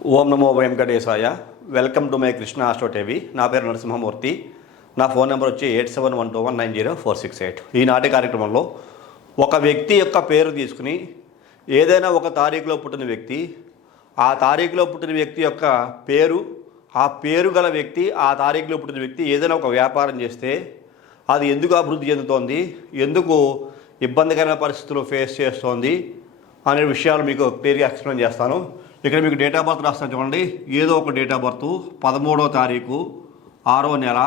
ఓం నమో వెంకటేశాయ. Welcome to my Krishna astro TV. నా పేరు నరసింహమూర్తి. నా ఫోన్ నెంబర్ వచ్చి 8712190468. ఈనాటి కార్యక్రమంలో ఒక వ్యక్తి యొక్క పేరు తీసుకుని ఏదైనా ఒక తారీఖులో పుట్టిన వ్యక్తి, ఆ తారీఖులో పుట్టిన వ్యక్తి యొక్క పేరు, ఆ పేరు గల వ్యక్తి, ఆ తారీఖులో పుట్టిన వ్యక్తి ఏదైనా ఒక వ్యాపారం చేస్తే అది ఎందుకు అభివృద్ధి చెందుతోంది, ఎందుకు ఇబ్బందికరమైన పరిస్థితులు ఫేస్ చేస్తోంది అనే విషయాలు మీకు క్లియర్గా ఎక్స్ప్లెయిన్ చేస్తాను. ఇక్కడ మీకు డేట్ ఆఫ్ బర్త్ రాస్తాను చూడండి. ఏదో ఒక డేట్ ఆఫ్ బర్త్ 13వ తారీఖు 6వ నెల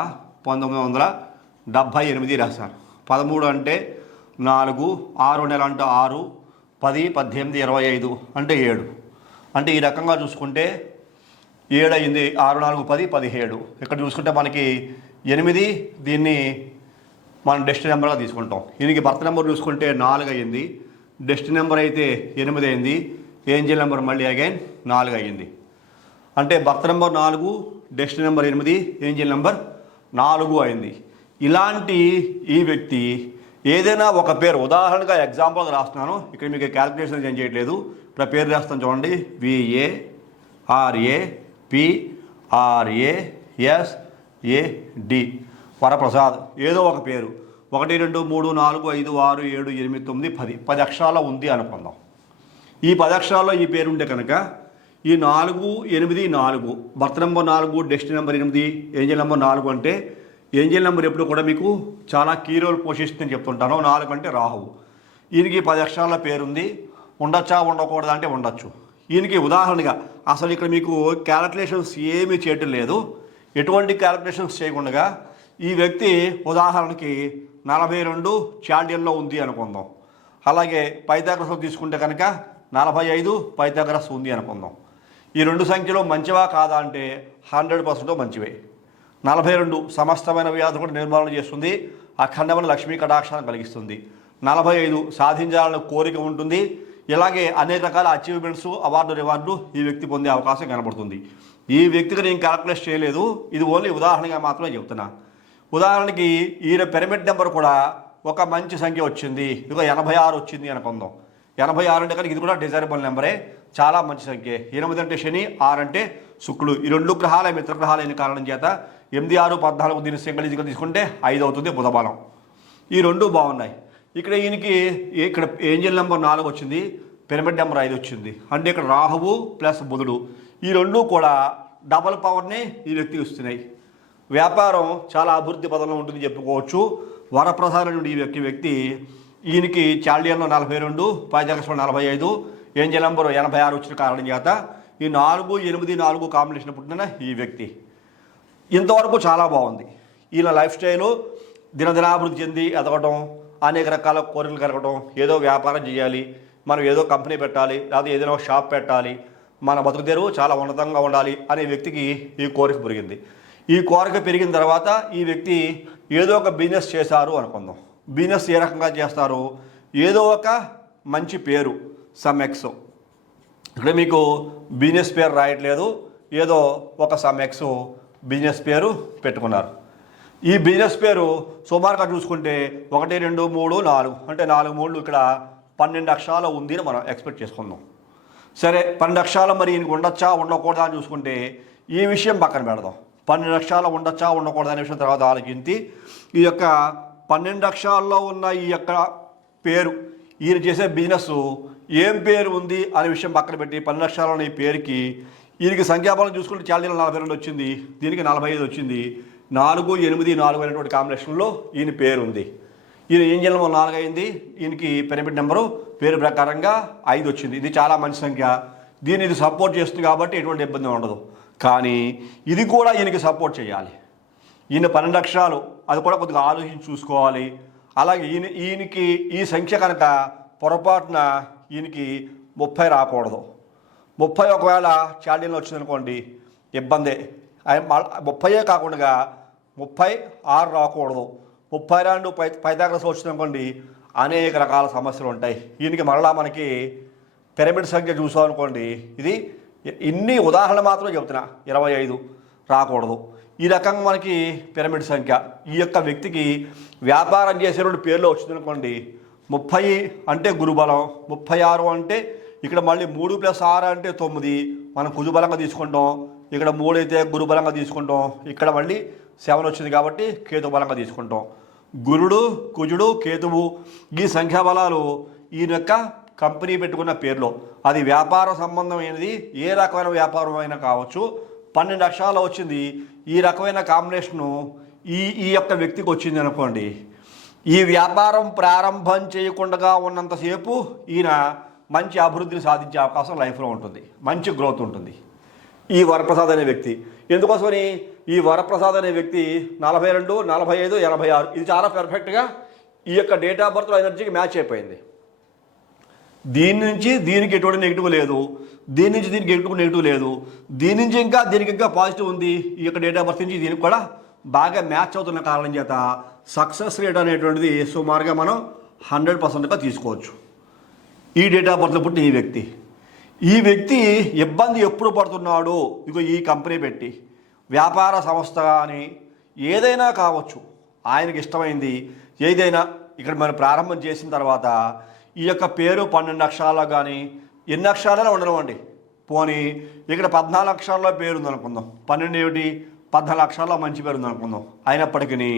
1978 రాశారు. 13 అంటే 4, 6వ నెల అంటే 6, 10, 18, 25 అంటే 7. అంటే ఈ రకంగా చూసుకుంటే 7 అయింది. 6, 4, 10, 17. ఇక్కడ చూసుకుంటే మనకి 8. దీన్ని మనం డెస్ట్ నెంబర్గా తీసుకుంటాం. దీనికి బర్త్ నెంబర్ చూసుకుంటే 4 అయ్యింది. డెస్ట్ నెంబర్ అయితే 8 అయింది. ఏంజిల్ నెంబర్ మళ్ళీ అగైన్ 4 అయ్యింది. అంటే birth number 4, destiny number 8, angel number 4 అయింది. ఇలాంటి ఈ వ్యక్తి ఏదైనా ఒక పేరు, ఉదాహరణగా ఎగ్జాంపుల్గా రాస్తున్నాను. ఇక్కడ మీకు క్యాలిక్యులేషన్ ఏం చేయట్లేదు. ఇప్పుడు పేరు రాస్తాను చూడండి. VARAPRASAD వరప్రసాద్. ఏదో ఒక పేరు 1, 2, 3, 4, 5, 6, 7, 8, 9, 10 10 అక్షరాలు ఉంది అనుకుందాం. ఈ 10 అక్షరాల్లో ఈ పేరు ఉంటే కనుక ఈ 4, 8, 4 birth number 4, destiny number 8, angel number 4 అంటే ఏంజిల్ నెంబర్ ఎప్పుడు కూడా మీకు చాలా కీ రోల్ పోషిస్తుందని చెప్తుంటాను. 4 అంటే రాహువు. ఈయనకి 10 అక్షరాల పేరుంది. ఉండొచ్చా ఉండకూడదా అంటే ఉండొచ్చు. ఈయనకి ఉదాహరణగా అసలు ఇక్కడ మీకు క్యాలిక్యులేషన్స్ ఏమీ చేయటం లేదు. ఎటువంటి క్యాలిక్యులేషన్స్ చేయకుండా ఈ వ్యక్తి ఉదాహరణకి 42 చాల్డియన్లో ఉంది అనుకుందాం. అలాగే పైథాగరస్ తీసుకుంటే కనుక 45 పైథాగరస్ ఉంది అనుకుందాం. ఈ రెండు సంఖ్యలో మంచివా కాదా అంటే 100% మంచివే. 42 సమస్తమైన వ్యాధులు కూడా నిర్మూలన చేస్తుంది. అఖండమైన లక్ష్మీ కటాక్షాన్ని కలిగిస్తుంది. 45 సాధించాలనే కోరిక ఉంటుంది. ఇలాగే అనేక రకాల అచీవ్మెంట్స్, అవార్డు రివార్డులు ఈ వ్యక్తి పొందే అవకాశం కనబడుతుంది. ఈ వ్యక్తికి నేను క్యాలిక్యులేట్ చేయలేదు. ఇది ఓన్లీ ఉదాహరణగా మాత్రమే చెప్తున్నా. ఉదాహరణకి ఈయన పిరమిడ్ నెంబర్ కూడా ఒక మంచి సంఖ్య వచ్చింది. ఇదిగో 86 వచ్చింది అనుకుందాం. 86 అంటే కనుక ఇది కూడా డిజైరబుల్ నెంబరే, చాలా మంచి సంఖ్య. 8 అంటే శని, 6 అంటే శుక్రుడు. ఈ 2 గ్రహాలే మిత్రగ్రహాలైన కారణం చేత 8, 6, 14 దీన్ని సింగళిజిగా తీసుకుంటే 5 అవుతుంది బుధబలం. ఈ 2 బాగున్నాయి. ఇక్కడ ఈయనకి ఇక్కడ ఏంజిల్ నెంబర్ 4 వచ్చింది, పిరమిడ్ నెంబర్ 5 వచ్చింది. అంటే ఇక్కడ రాహువు ప్లస్ బుధుడు ఈ 2 కూడా డబల్ పవర్ని ఈ వ్యక్తికి ఇస్తున్నాయి. వ్యాపారం చాలా అభివృద్ధి పదంలో ఉంటుంది చెప్పుకోవచ్చు. వరప్రసాదం నుండి ఈ వ్యక్తి ఈయనకి చాల్డియన్లో 42, పైథాగరస్లో 45, ఏంజిల్ నెంబర్ 86 వచ్చిన కారణం చేత ఈ 4, 8, 4 కాంబినేషన్ పుట్టిన ఈ వ్యక్తి ఇంతవరకు చాలా బాగుంది. ఈయన లైఫ్ స్టైలు దినదినాభివృద్ధి చెంది ఎదగటం, అనేక రకాల కోరికలు కలగటం, ఏదో వ్యాపారం చేయాలి, మనం ఏదో కంపెనీ పెట్టాలి, లేదా ఏదైనా షాప్ పెట్టాలి, మన బతుకు తెరువు చాలా ఉన్నతంగా ఉండాలి అనే వ్యక్తికి ఈ కోరిక పెరిగింది. ఈ కోరిక పెరిగిన తర్వాత ఈ వ్యక్తి ఏదో ఒక బిజినెస్ చేశారు అనుకుందాం. బిజినెస్ ఏ రకంగా చేస్తారు? ఏదో ఒక మంచి పేరు, సమ్ ఎక్స్. ఇక్కడ మీకు బిజినెస్ పేరు రాయట్లేదు, ఏదో ఒక సమ్ ఎక్స్ బిజినెస్ పేరు పెట్టుకున్నారు. ఈ బిజినెస్ పేరు సుమారుగా చూసుకుంటే 1, 2, 3, 4 అంటే 4 3 ఇక్కడ 12 అక్షరాలు ఉంది అని మనం ఎక్స్పెక్ట్ చేసుకుందాం. సరే, 12 అక్షరాలు మరి ఈయనకి ఉండొచ్చా ఉండకూడదా అని చూసుకుంటే ఈ విషయం పక్కన పెడదాం. 12 అక్షరాలు ఉండొచ్చా ఉండకూడదు అనే విషయం తర్వాత ఆలోచించి ఈ యొక్క 12 అక్షరాల్లో ఉన్న ఈ యొక్క పేరు, ఈయన చేసే బిజినెస్ ఏం పేరు ఉంది అనే విషయం పక్కన పెట్టి 12 అక్షరాలు ఉన్న ఈ పేరుకి ఈయనకి సంఖ్యాబలం చూసుకుంటే చాలీలో 42 వచ్చింది, దీనికి 45 వచ్చింది. 4, 8, 4 అనేటువంటి కాంబినేషన్లో ఈయన పేరు ఉంది. ఈయన ఏంజిల్ నెంబర్ 4 అయింది. ఈయనకి పిరమిడ్ నెంబరు పేరు ప్రకారంగా 5 వచ్చింది. ఇది చాలా మంచి సంఖ్య. దీన్ని ఇది సపోర్ట్ చేస్తుంది కాబట్టి ఎటువంటి ఇబ్బంది ఉండదు. కానీ ఇది కూడా ఈయనకి సపోర్ట్ చేయాలి. ఈయన 12 అక్షరాలు, అది కూడా కొద్దిగా ఆలోచించి చూసుకోవాలి. అలాగే ఈయనకి ఈ సంఖ్య కనుక పొరపాటున ఈయనకి 30 రాకూడదు. 30 ఒకవేళ చాల్డియన్లో వచ్చిందనుకోండి ఇబ్బందే. 30 కాకుండా 36 రాకూడదు. 32 పైథాగరస్ వచ్చిందనుకోండి అనేక రకాల సమస్యలు ఉంటాయి. ఈయనకి మరలా మనకి పిరమిడ్ సంఖ్య చూసామనుకోండి, ఇది ఇన్ని ఉదాహరణ మాత్రమే చెబుతున్నా, 25 రాకూడదు. ఈ రకంగా మనకి పిరమిడ్ సంఖ్య ఈ యొక్క వ్యక్తికి వ్యాపారం చేసేటువంటి పేర్లో వచ్చిందనుకోండి 30 అంటే గురుబలం, 36 అంటే ఇక్కడ మళ్ళీ 3 + 6 అంటే 9, మనం కుజుబలంగా తీసుకుంటాం. ఇక్కడ 3 అయితే గురుబలంగా తీసుకుంటాం. ఇక్కడ మళ్ళీ 7 వచ్చింది కాబట్టి కేతు బలంగా తీసుకుంటాం. గురుడు, కుజుడు, కేతువు ఈ సంఖ్యాబలాలు ఈయన యొక్క కంపెనీ పెట్టుకున్న పేర్లో, అది వ్యాపార సంబంధమైనది, ఏ రకమైన వ్యాపారం అయినా కావచ్చు. 12 అక్షరాలు వచ్చింది. ఈ రకమైన కాంబినేషను ఈ యొక్క వ్యక్తికి వచ్చింది అనుకోండి, ఈ వ్యాపారం ప్రారంభం చేయకుండా ఉన్నంతసేపు ఈయన మంచి అభివృద్ధిని సాధించే అవకాశం లైఫ్లో ఉంటుంది, మంచి గ్రోత్ ఉంటుంది. ఈ వరప్రసాద్ అనే వ్యక్తి ఎందుకోసమని, ఈ వరప్రసాద్ అనే వ్యక్తి 42, 45, 86 ఇది చాలా పర్ఫెక్ట్గా ఈ యొక్క డేట్ ఆఫ్ బర్త్లో ఎనర్జీకి మ్యాచ్ అయిపోయింది. దీని నుంచి దీనికి ఎటువంటి నెగిటివ్ లేదు, దీని నుంచి దీనికి నెగిటివ్ లేదు, దీని నుంచి ఇంకా దీనికి ఇంకా పాజిటివ్ ఉంది. ఈ యొక్క డేట్ ఆఫ్ బర్త్ నుంచి దీనికి కూడా బాగా మ్యాచ్ అవుతున్న కారణం చేత సక్సెస్ రేట్ అనేటువంటిది సుమారుగా మనం 100%గా తీసుకోవచ్చు. ఈ డేట్ ఆఫ్ బర్త్లో పుట్టిన ఈ వ్యక్తి ఇబ్బంది ఎప్పుడు పడుతున్నాడు, ఇక ఈ కంపెనీ పెట్టి వ్యాపార సంస్థ కానీ ఏదైనా కావచ్చు, ఆయనకి ఇష్టమైంది ఏదైనా ఇక్కడ మనం ప్రారంభం చేసిన తర్వాత ఈ యొక్క పేరు 12 అక్షరాల్లో కానీ ఎన్ని అక్షరాలైనా ఉండనివ్వండి, పోనీ ఇక్కడ 14 అక్షరాల్లో పేరు ఉందనుకుందాం, 12 ఏమిటి 14 అక్షరాల్లో మంచి పేరు ఉందనుకుందాం. అయినప్పటికీ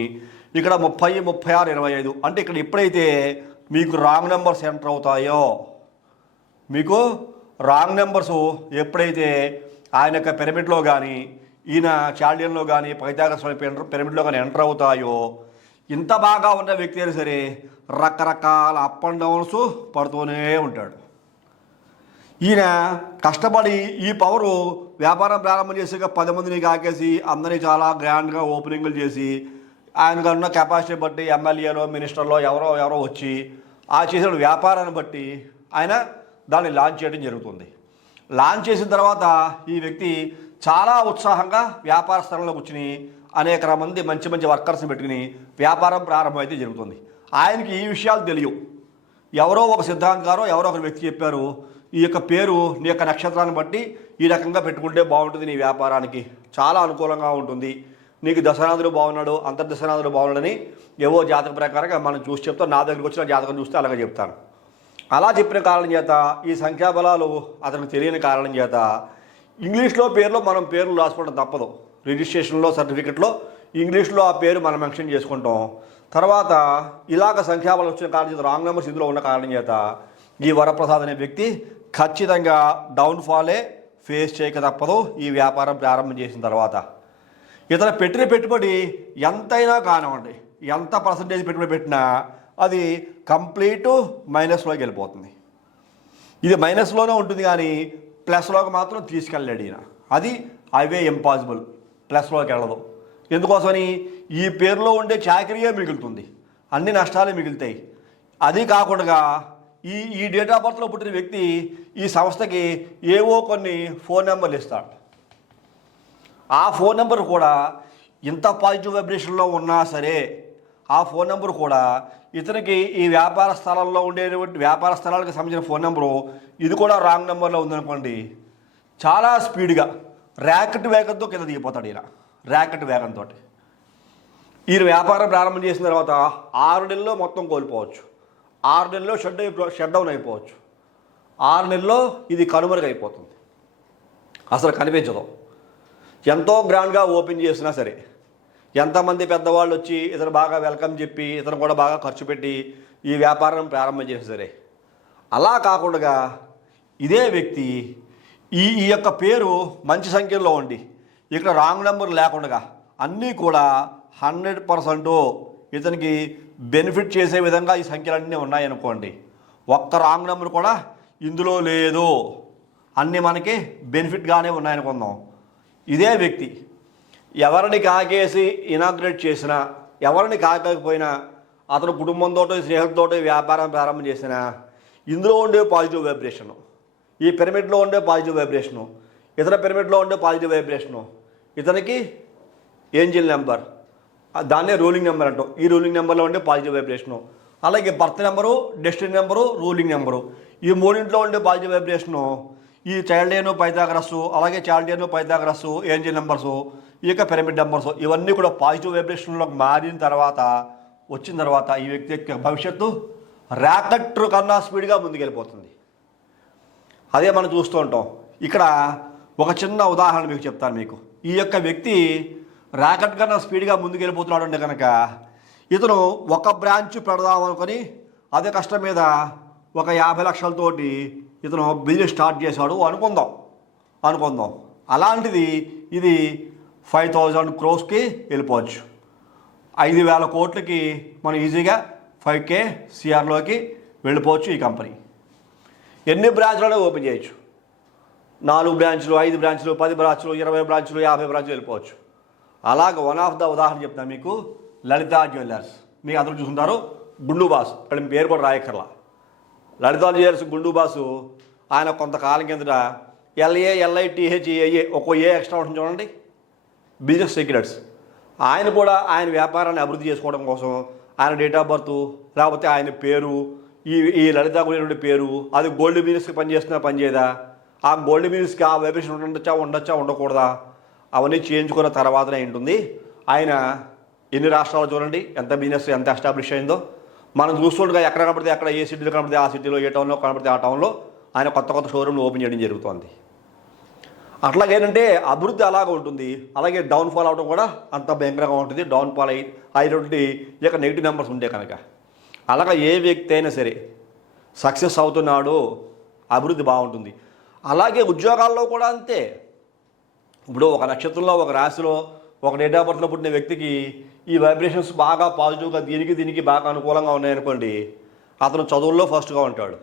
ఇక్కడ 30, 36, 25 అంటే ఇక్కడ ఎప్పుడైతే మీకు రాంగ్ నెంబర్స్ ఎంటర్ అవుతాయో, మీకు రాంగ్ నెంబర్స్ ఎప్పుడైతే ఆయన యొక్క పిరమిడ్లో కానీ ఈయన చాల్డియన్లో కానీ పైథాగరస్ పిరమిడ్లో కానీ ఎంటర్ అవుతాయో, ఇంత బాగా ఉన్న వ్యక్తి అయినా సరే రకరకాల అప్ అండ్ డౌన్స్ పడుతూనే ఉంటాడు. ఈయన కష్టపడి ఈ పవరు వ్యాపారం ప్రారంభం చేసాక 10 మందిని కాకేసి అందరినీ చాలా గ్రాండ్గా ఓపెనింగ్లు చేసి ఆయనకు ఉన్న కెపాసిటీ బట్టి ఎమ్మెల్యేలో మినిస్టర్లో ఎవరో వచ్చి ఆ చేసిన వ్యాపారాన్ని బట్టి ఆయన దాన్ని లాంచ్ చేయడం జరుగుతుంది. లాంచ్ చేసిన తర్వాత ఈ వ్యక్తి చాలా ఉత్సాహంగా వ్యాపార స్థలంలో కూర్చుని అనేక మంది మంచి వర్కర్స్ని పెట్టుకుని వ్యాపారం ప్రారంభం అయితే జరుగుతుంది. ఆయనకి ఈ విషయాలు తెలియవు. ఎవరో ఒక సిద్ధాంతకారో ఎవరో ఒక వ్యక్తి చెప్పారు, ఈ యొక్క పేరు నీ యొక్క నక్షత్రాన్ని బట్టి ఈ రకంగా పెట్టుకుంటే బాగుంటుంది, నీ వ్యాపారానికి చాలా అనుకూలంగా ఉంటుంది, నీకు దశనాథుడు బాగున్నాడు, అంతర్దశనాథుడు బాగున్నాడని ఏవో జాతక ప్రకారంగా మనం చూసి చెప్తాం. నా దగ్గరికి వచ్చిన జాతకం చూస్తే అలాగే చెప్తాను. అలా చెప్పిన కారణం చేత ఈ సంఖ్యాబలాలు అతనికి తెలియని కారణం చేత ఇంగ్లీష్లో పేర్లో మనం పేర్లు రాసుకోవడం తప్పదు. రిజిస్ట్రేషన్లో సర్టిఫికెట్లో ఇంగ్లీష్లో ఆ పేరు మనం మెన్షన్ చేసుకుంటాం. తర్వాత ఇలాగ సంఖ్యాబలం వచ్చిన కారణం చేత రాంగ్ నెంబర్స్ ఇందులో ఉన్న కారణం చేత ఈ వరప్రసాద్ అనే వ్యక్తి ఖచ్చితంగా డౌన్ఫాలే ఫేస్ చేయక తప్పదు. ఈ వ్యాపారం ప్రారంభం చేసిన తర్వాత ఇతను పెట్టిన పెట్టుబడి ఎంతైనా కానివ్వండి, ఎంత పర్సంటేజ్ పెట్టుబడి పెట్టినా అది కంప్లీట్ మైనస్లోకి వెళ్ళిపోతుంది. ఇది మైనస్లోనే ఉంటుంది కానీ ప్లస్లోకి మాత్రం తీసుకెళ్ళలేడు ఈయన. అది అవే ఇంపాసిబుల్, ప్లస్లోకి వెళ్ళదు. ఎందుకోసమని ఈ పేరులో ఉండే చాకరీయే మిగులుతుంది, అన్ని నష్టాలే మిగులుతాయి. అది కాకుండా ఈ డేట్ ఆఫ్ బర్త్లో పుట్టిన వ్యక్తి ఈ సంస్థకి ఏవో కొన్ని ఫోన్ నెంబర్లు ఇస్తాడు. ఆ ఫోన్ నెంబర్ కూడా ఇంత పాజిటివ్ వైబ్రేషన్లో ఉన్నా సరే ఆ ఫోన్ నెంబర్ కూడా ఇతనికి ఈ వ్యాపార స్థలాల్లో ఉండేటువంటి వ్యాపార స్థలాలకు సంబంధించిన ఫోన్ నెంబరు ఇది కూడా రాంగ్ నెంబర్లో ఉందనుకోండి, చాలా స్పీడ్గా ర్యాకెట్ వేగంతో కింద దిగిపోతాడు ఈయన. ర్యాకెట్ వేగంతో ఈయన వ్యాపారం ప్రారంభం చేసిన తర్వాత 6 నెలల్లో మొత్తం కోల్పోవచ్చు, 6 నెలల్లో షట్ డౌన్ అయిపోవచ్చు, 6 నెలల్లో ఇది కనుమరుగైపోతుంది, అసలు కనిపించదు. ఎంతో గ్రాండ్గా ఓపెన్ చేసినా సరే, ఎంతమంది పెద్దవాళ్ళు వచ్చి ఇతను బాగా వెల్కమ్ చెప్పి ఇతను కూడా బాగా ఖర్చు పెట్టి ఈ వ్యాపారం ప్రారంభం చేసినా సరే, అలా కాకుండా ఇదే వ్యక్తి ఈ యొక్క పేరు మంచి సంఖ్యలో ఉండి ఇక్కడ రాంగ్ నెంబర్ లేకుండా అన్నీ కూడా 100% ఇతనికి బెనిఫిట్ చేసే విధంగా ఈ సంఖ్యలన్నీ ఉన్నాయనుకోండి, ఒక్క రాంగ్ నెంబర్ కూడా ఇందులో లేదు, అన్నీ మనకి బెనిఫిట్గానే ఉన్నాయనుకుందాం. ఇదే వ్యక్తి ఎవరిని కాకేసి ఇనాగ్రేట్ చేసినా, ఎవరిని కాకపోయినా, అతను కుటుంబంతో స్నేహితులతో వ్యాపారం ప్రారంభం చేసినా ఇందులో ఉండే పాజిటివ్ వైబ్రేషను, ఈ పిరమిడ్లో ఉండే పాజిటివ్ వైబ్రేషను, ఇతర పిరమిడ్లో ఉండే పాజిటివ్ వైబ్రేషను, ఇతనికి ఏంజిల్ నెంబర్, దాన్నే రూలింగ్ నెంబర్ అంటాం, ఈ రూలింగ్ నెంబర్లో ఉండే పాజిటివ్ వైబ్రేషను, అలాగే birth number, destiny number, ruling number, ఈ మూడింట్లో ఉండే పాజిటివ్ వైబ్రేషను ఈ చైల్డియన్ పైథాగరస్, అలాగే చాల్డియన్ పైథాగరస్, ఏంజిల్ నెంబర్సు, ఈ యొక్క పిరమిడ్ నెంబర్సు ఇవన్నీ కూడా పాజిటివ్ వైబ్రేషన్లోకి మారిన తర్వాత వచ్చిన తర్వాత ఈ వ్యక్తి యొక్క భవిష్యత్తు ర్యాకెట్ కన్నా స్పీడ్గా ముందుకెళ్ళిపోతుంది. అదే మనం చూస్తూ ఉంటాం. ఇక్కడ ఒక చిన్న ఉదాహరణ మీకు చెప్తాను. మీకు ఈ యొక్క వ్యక్తి ర్యాకెట్ కన్నా స్పీడ్గా ముందుకు వెళ్ళిపోతున్నాడు అంటే కనుక ఇతను ఒక బ్రాంచ్ పెడదాం అనుకొని అదే కష్టం మీద ఒక 50 లక్షలతోటి ఇతను బిజినెస్ స్టార్ట్ చేశాడు అనుకుందాం. అలాంటిది ఇది 5,000 crores వెళ్ళిపోవచ్చు. 5,000 కోట్లకి మనం ఈజీగా 5K CRలోకి వెళ్ళిపోవచ్చు. ఈ కంపెనీ ఎన్ని బ్రాంచ్లను ఓపెన్ చేయొచ్చు? 4 బ్రాంచ్లు, 5 బ్రాంచ్లు, 10 బ్రాంచ్లు, 20 బ్రాంచ్లు, 50 బ్రాంచ్లు వెళ్ళిపోవచ్చు. అలాగే వన్ ఆఫ్ ద ఉదాహరణ చెప్తాను మీకు, లలితా జ్యువెలర్స్. మీకు అందరూ చూసుకుంటారు, గుండు బాస్, ఇక్కడ మీ పేరు కూడా రాయక్కర్లా. లలితా జ్యువెలర్స్ గుండు బాసు ఆయన కొంతకాలం కిందట LALITHEA ఒక్కో ఏ ఎక్స్ట్రా ఉంటుంది చూడండి, బిజినెస్ సీక్రెట్స్. ఆయన కూడా ఆయన వ్యాపారాన్ని అభివృద్ధి చేసుకోవడం కోసం ఆయన డేట్ ఆఫ్ బర్త్ లేకపోతే ఆయన పేరు ఈ లలిత గురి పేరు అది గోల్డ్ బిజినెస్కి పనిచేయదా, ఆ గోల్డ్ బిజినెస్కి ఆ వైబ్రేషన్ ఉండొచ్చా ఉండకూడదా, అవన్నీ చేయించుకున్న తర్వాతనే ఉంటుంది. ఆయన ఎన్ని రాష్ట్రాలు చూడండి ఎంత బిజినెస్ ఎంత ఎస్టాబ్లిష్ అయిందో మనం చూస్తుండగా. ఎక్కడ కనబడితే అక్కడ, ఏ సిటీలో కనబడితే ఆ సిటీలో, ఏ టౌన్లో కనబడితే ఆ టౌన్లో ఆయన కొత్త షోరూమ్లు ఓపెన్ చేయడం జరుగుతుంది. అట్లాగేనంటే అభివృద్ధి అలాగే ఉంటుంది, అలాగే డౌన్ఫాల్ అవడం కూడా అంత భయంకరంగా ఉంటుంది. డౌన్ఫాల్ అయినటువంటి ఇక నెగిటివ్ నెంబర్స్ ఉంటే కనుక. అలాగే ఏ వ్యక్తి అయినా సరే సక్సెస్ అవుతున్నాడు, అభివృద్ధి బాగుంటుంది. అలాగే ఉద్యోగాల్లో కూడా అంతే. ఇప్పుడు ఒక నక్షత్రంలో, ఒక రాశిలో, ఒక డేట్ ఆఫ్ బర్త్లో పుట్టిన వ్యక్తికి ఈ వైబ్రేషన్స్ బాగా పాజిటివ్గా దీనికి బాగా అనుకూలంగా ఉన్నాయనుకోండి, అతను చదువుల్లో ఫస్ట్గా ఉంటాడు.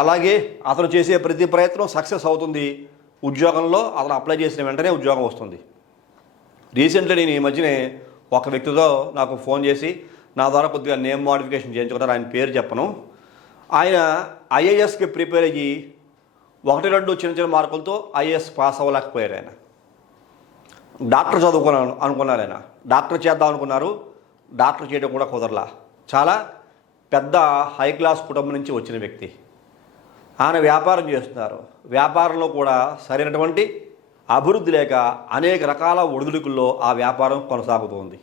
అలాగే అతను చేసే ప్రతి ప్రయత్నం సక్సెస్ అవుతుంది. ఉద్యోగంలో అతను అప్లై చేసిన వెంటనే ఉద్యోగం వస్తుంది. రీసెంట్లీ నేను ఈ మధ్యనే ఒక వ్యక్తితో నాకు ఫోన్ చేసి నా ద్వారా కొద్దిగా నేమ్ మోడిఫికేషన్ చేయించుకుంటారు, ఆయన పేరు చెప్పను. ఆయన IASకి ప్రిపేర్ అయ్యి 1-2 చిన్న మార్కులతో IAS పాస్ అవ్వలేకపోయారు. ఆయన డాక్టర్ అనుకున్నారు. ఆయన డాక్టర్ చేద్దాం అనుకున్నారు, డాక్టర్ చేయడం కూడా కుదరలా. చాలా పెద్ద హై క్లాస్ కుటుంబం నుంచి వచ్చిన వ్యక్తి. ఆయన వ్యాపారం చేస్తున్నారు. వ్యాపారంలో కూడా సరైనటువంటి అభివృద్ధి లేక అనేక రకాల ఒడిదుడుకుల్లో ఆ వ్యాపారం కొనసాగుతుంది.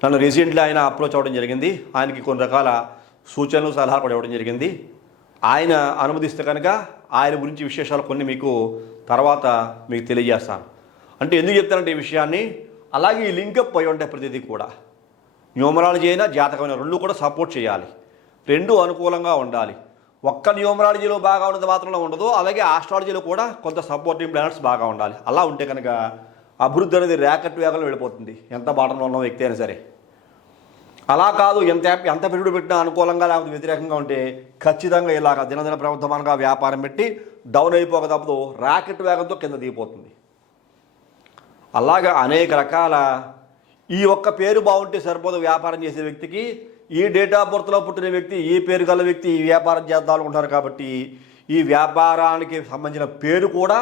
నన్ను రీసెంట్లీ ఆయన అప్రోచ్ అవ్వడం జరిగింది. ఆయనకి కొన్ని రకాల సూచనలు సలహాలు కూడా ఇవ్వడం జరిగింది. ఆయన అనుమతిస్తే కనుక ఆయన గురించి విశేషాలు కొన్ని మీకు తర్వాత మీకు తెలియజేస్తాను. అంటే ఎందుకు చెప్తానంటే ఈ విషయాన్ని, అలాగే ఈ లింకప్ అయి ఉంటాయి ప్రతిదీ కూడా. న్యూమరాలజీ అయినా జాతకమైన రెండు కూడా సపోర్ట్ చేయాలి, రెండు అనుకూలంగా ఉండాలి. ఒక్క న్యూమరాలజీలో బాగా ఉన్నది మాత్రంలో ఉండదు, అలాగే ఆస్ట్రాలజీలో కూడా కొంత సపోర్టింగ్ ప్లానెట్స్ బాగా ఉండాలి. అలా ఉంటే కనుక అభివృద్ధి అనేది ర్యాకెట్ వేగంలో వెళ్ళిపోతుంది, ఎంత బాటంలో ఉన్న వ్యక్తి అయినా సరే. అలా కాదు, ఎంత పెట్టుబడి పెట్టినా అనుకూలంగా లేకపోతే వ్యతిరేకంగా ఉంటే ఖచ్చితంగా ఇలాగ దినదిన ప్రవర్ధమానంగా వ్యాపారం పెట్టి డౌన్ అయిపోక తప్పదు, ర్యాకెట్ వేగంతో కింద దిగిపోతుంది. అలాగా అనేక రకాల ఈ ఒక్క పేరు బాగుంటే సరిపోదు వ్యాపారం చేసే వ్యక్తికి. ఈ డేట్ ఆఫ్ బర్త్లో పుట్టిన వ్యక్తి, ఈ పేరు గల వ్యక్తి ఈ వ్యాపారం చేద్దాం అనుకుంటారు. కాబట్టి ఈ వ్యాపారానికి సంబంధించిన పేరు కూడా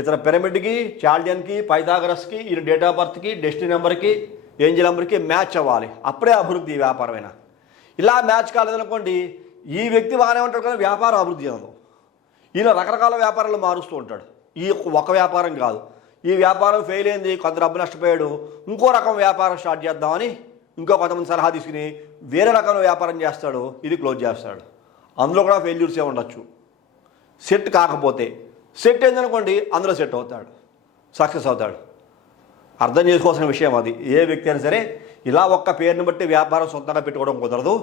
ఇతర పిరమిడ్కి, చాల్డియన్కి, పైథాగరస్కి, ఈ డేట్ ఆఫ్ బర్త్కి, డెస్టినీ నెంబర్కి, ఏంజిల్ నెంబర్కి మ్యాచ్ అవ్వాలి. అప్పుడే అభివృద్ధి ఈ వ్యాపారమైనా. ఇలా మ్యాచ్ కాలేదనుకోండి, ఈ వ్యక్తి బాగానే ఉంటాడు కానీ వ్యాపారం అభివృద్ధి చెందదు. ఈయన రకరకాల వ్యాపారాలు మారుస్తూ ఉంటాడు. ఈ ఒక వ్యాపారం కాదు, ఈ వ్యాపారం ఫెయిల్ అయింది, కొంత డబ్బు నష్టపోయాడు, ఇంకో రకం వ్యాపారం స్టార్ట్ చేద్దామని ఇంకో కొంతమంది సలహా తీసుకుని వేరే రకంలో వ్యాపారం చేస్తాడు, ఇది క్లోజ్ చేస్తాడు. అందులో కూడా ఫెయిల్యూర్సే ఉండొచ్చు. సెట్ కాకపోతే, సెట్ అయిందనుకోండి అందులో సెట్ అవుతాడు, సక్సెస్ అవుతాడు. అర్థం చేసుకోవాల్సిన విషయం అది. ఏ వ్యక్తి అయినా సరే ఇలా ఒక్క పేరుని బట్టి వ్యాపారం సొంతంగా పెట్టుకోవడం కుదరదు.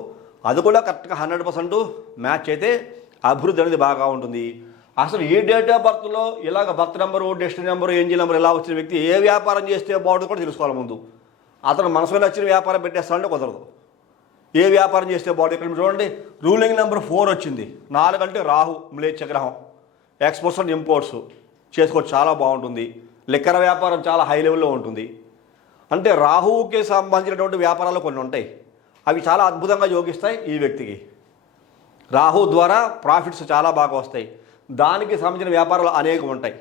అది కూడా కరెక్ట్గా 100% మ్యాచ్ అయితే అభివృద్ధి అనేది బాగా ఉంటుంది. అసలు ఈ డేట్ ఆఫ్ బర్త్లో ఇలాగ birth number, destiny number, angel number ఇలా వచ్చిన వ్యక్తి ఏ వ్యాపారం చేస్తే బాగుంటుందో కూడా తెలుసుకోవాలి ముందు. అతను మనసులో నచ్చిన వ్యాపారం పెట్టేస్తాడంటే కుదరదు. ఏ వ్యాపారం చేస్తే బాగుంటుంది? ఇక్కడ చూడండి, రూలింగ్ నెంబర్ 4 వచ్చింది. 4 అంటే రాహు, మ్లేచ్ఛగ్రహం. ఎక్స్పోర్ట్స్ అండ్ ఇంపోర్ట్స్ చేసుకోవచ్చు, చాలా బాగుంటుంది. లిక్కర్ వ్యాపారం చాలా హై లెవెల్లో ఉంటుంది. అంటే రాహువుకి సంబంధించినటువంటి వ్యాపారాలు కొన్ని ఉంటాయి, అవి చాలా అద్భుతంగా యోగిస్తాయి ఈ వ్యక్తికి. రాహు ద్వారా ప్రాఫిట్స్ చాలా బాగా వస్తాయి. దానికి సంబంధించిన వ్యాపారాలు అనేకం ఉంటాయి.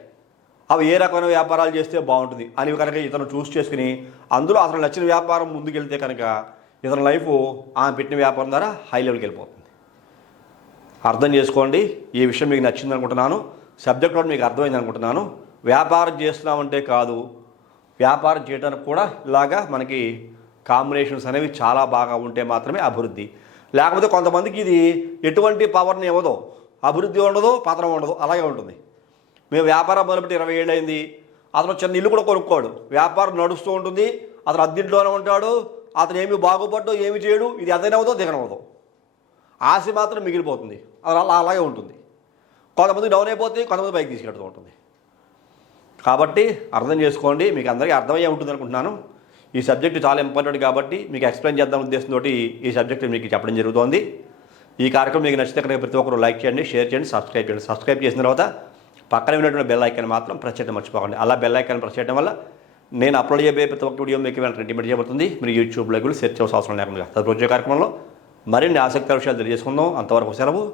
అవి ఏ రకమైన వ్యాపారాలు చేస్తే బాగుంటుంది అని కనుక ఇతను చూస్ చేసుకుని అందులో అతను నచ్చిన వ్యాపారం ముందుకెళ్తే కనుక ఇతని లైఫ్ ఆమె పెట్టిన వ్యాపారం ద్వారా హై లెవెల్కి వెళ్ళిపోతుంది. అర్థం చేసుకోండి. ఈ విషయం మీకు నచ్చింది అనుకుంటున్నాను, సబ్జెక్ట్ కూడా మీకు అర్థమైంది అనుకుంటున్నాను. వ్యాపారం చేస్తున్నామంటే కాదు, వ్యాపారం చేయడానికి కూడా ఇలాగా మనకి కాంబినేషన్స్ అనేవి చాలా బాగా ఉంటే మాత్రమే అభివృద్ధి. లేకపోతే కొంతమందికి ఇది ఎటువంటి పవర్ని ఇవ్వదో, అభివృద్ధి ఉండదు, పతనం ఉండదు, అలాగే ఉంటుంది. మేము వ్యాపారం మొదలుపెట్టి 20 ఏళ్ళు అయింది. అతను చిన్న ఇల్లు కూడా కొనుక్కోడు, వ్యాపారం నడుస్తూ ఉంటుంది, అతను అద్దెంట్లోనే ఉంటాడు, అతను ఏమి బాగుపడ్డు, ఏమి చేయడు, ఇది అదనవదో దిగనవదో, ఆశ మాత్రం మిగిలిపోతుంది. అది అలాగే ఉంటుంది. కొంతమంది డౌన్ అయిపోతుంది, కొంతమంది పైకి తీసుకెళ్తూ ఉంటుంది. కాబట్టి అర్థం చేసుకోండి, మీకు అందరికీ అర్థమయ్యే ఉంటుంది అనుకుంటున్నాను. ఈ సబ్జెక్టు చాలా ఇంపార్టెంట్ కాబట్టి మీకు ఎక్స్ప్లెయిన్ చేద్దాం ఉద్దేశంతో ఈ సబ్జెక్టు మీకు చెప్పడం జరుగుతోంది. ఈ కార్యక్రమం మీకు నచ్చితే కనుక ప్రతి ఒక్కరు లైక్ చేయండి, షేర్ చేయండి, సబ్స్క్రైబ్ చేయండి. సబ్స్క్రైబ్ చేసిన తర్వాత పక్కన ఉన్నటువంటి బెల్ ఐకాన్ మాత్రం ప్రెస్ చేయడం మర్చిపోకండి. అలా బెల్ ఐకాన్ ప్రెస్ చేయడం వల్ల నేను అప్లోడ్ చేయబోయే ప్రతి ఒక్క వీడియో మీకు రెడీమేడ్ చేయబడుతుంది. మీరు యూట్యూబ్లో కూడా సెర్చ్ చేయాల్సిన అవసరం లేకుండా తదుపరి వచ్చే కార్యక్రమంలో మరిన్ని ఆసక్తికర విషయాలు తెలియజేసుకుందాం. అంతవరకు సెలవు.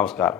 నమస్కారం.